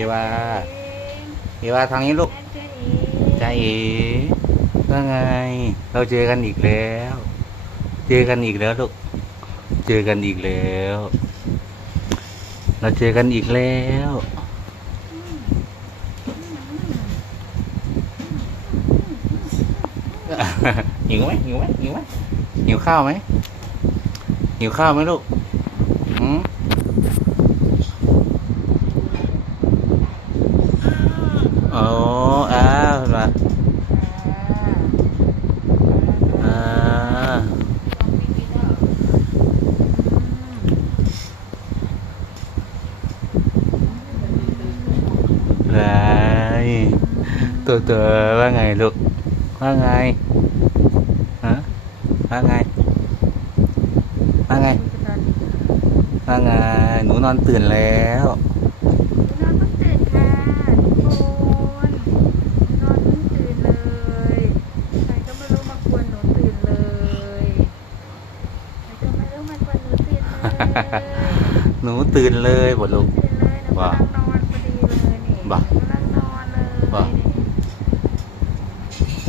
พี่ว่าพี่ว่าทางนี้ลูกแอนเจอเองใจเอ๋ว่าไง เราเจอกันอีกแล้ว เจอกันอีกแล้วลูก เจอกันอีกแล้ว เราเจอกันอีกแล้วหิวไหมหิวไหมหิวไหมหิวข้าวไหมหิวข้าวไหมลูกหืมโอ้อ้าวมาอ่าไร ตัวตัวว่าไงลูกว่าไงฮะว่าไงว่าไงว่าไงหนูนอนตื่นแล้วนอนเพิ่งตื่นค่ะทุกคนนอนเพิ่งตื่นเลยใครก็ไม่รู้มากวนหนูตื่นเลยใครก็ไม่รู้มากวนหนูตื่นเลยหนูตื่นเลยบดลูกตื่นเลยหนูว่ากำลังนอนพอดีเลยนี่ว่ากำลังนอนเลยว่า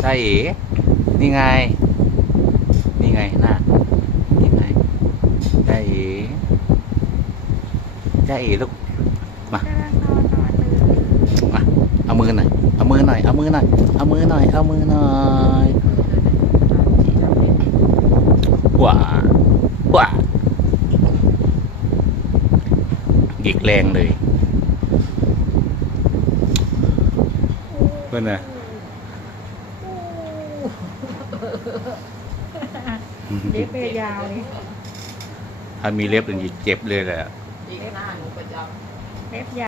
ใช่เอ๋นี่ไง นี่ไงน่ะนี่ไงใช่เอ๋ใช่เอ๋ลูก มากำลังนอนนอนเลยมา เอามือหน่อย เอามือหน่อย เอามือหน่อย เอามือหน่อย เอามือหน่อยว้าว้าหยิกแรงเลยเพื่อนน่ะ เล็บยาวเลยถ้ามีเล็บอย่างนี้เจ็บเลยแหละ อีกหน้าหนูประจำเล็บยาว